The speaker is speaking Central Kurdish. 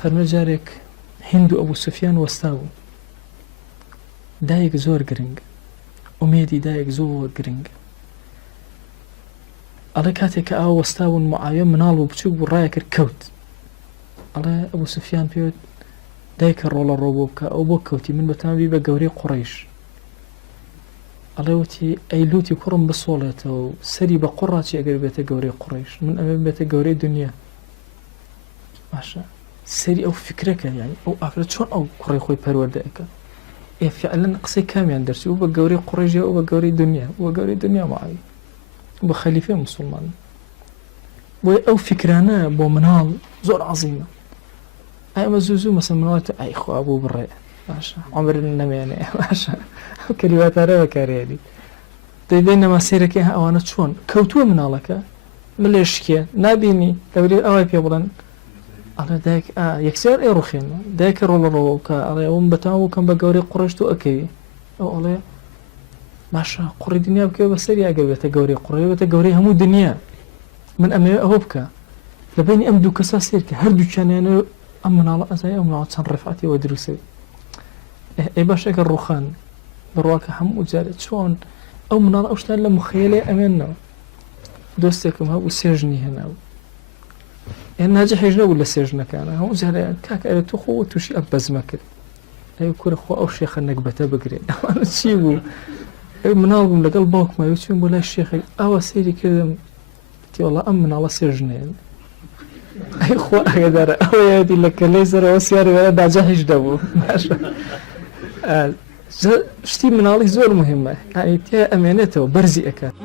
فەرمە جارێک هند و ئەبوو سوفیان وەستا بوو دایەک زۆر گرنگ ئومێدی دایەک زۆر گرنگ ئەڵێ کاتێک کە ئاوا وەستا بوون معاویە مناڵ و بچووک بوو ڕایە کرد کەوت ئەڵێ ئەبوو سوفیان پێوت دایکە ڕۆڵە ڕۆ بۆ بکە ئەو بۆ کەوتی من بەتانبی بە گەورەی قوڕیش ئەڵێ وتی ئەی لوتی کوڕم بسۆڵێتەوە و سەری بە قوڕاچی ئەگەر بێتە گەورەی قوڕیش من ئەمە بێتە گەورەی دنیا باشە سەری ئەو فکرەکە یانی ئەو ئافرەت چۆن ئەو کوڕی خۆی پەروەردەیەکە فعلا قسەی کامیان دەرچی و بە گەورەی قوڕیش و بە گەورەی دنیا و بە گەورەی دنیا معاویە بە خەلیفەی موسڵمان بۆیە ئەو فکرانە بۆ مناڵ زۆر عەزیمە ئەمە زوو مەسەڵەن مناڵێت ئای خوا بوو بڕێ باشە عومر نەمێنێ باشە ئەو کەلیماتانە بەکارهێنی دەیبێنەما سەیرەکەی ئەوانە چۆن کەوتووە مناڵەکە ملێشکێ نابینی دەورێ ئەوای پێ بڵێن ئەڵێ دایک یەکسێر ئێ ڕوخێنە دایکە ڕۆڵە ڕۆوە بکە ئەڵێ ئەوم بەتاو بکەم بە گەورەی قوڕیش تۆ ئەکەوی ئەو ئەڵێ باشە قوڕی دنیا بکەوە بەسەری ئەگەر بێتە گەورەی قوڕی بێتە گەورەی هەموو دنیا من ئەمەوێ ئەوە بکە لەبینی ئەم دوو کەسا سێرکە هەردووچیانیانە ئەم مناڵە ئەزای ئەو مناڵە چەند ڕێفعەتیەوە دروستە ئەی باشەکە ڕوخان بڕواکە هەموو جارێت چۆن ئەو مناڵە ئەو شتان لە مخەیەلێ ئەمێنەوە دۆستێکم هەبوو سێژنی هێناوە ناجە هێژ نەبوو لە سێژنەکانە هەموو جارێت کاکە ئەرێت تۆ خۆ تووشی ئەم بەزمە کرد ئەی کوورە خۆ ئەو شێخە نەکبەتە بگرێت ئەوانە چی بوو مناڵ بووم لەگەڵ باوکمەوە چوون بۆ لای شێخێک ئاوا سەیری کردم وڵا ئەم مناڵە سێژنێن ئەی خۆ ئاگادارە ئەوەیەتی لە کەلەی زەرەوە سیارەوە داجە هیچ دەبوو شتی مناڵی زۆر مهمە تێ ئەمێنێتەوە بەرزی ئەکات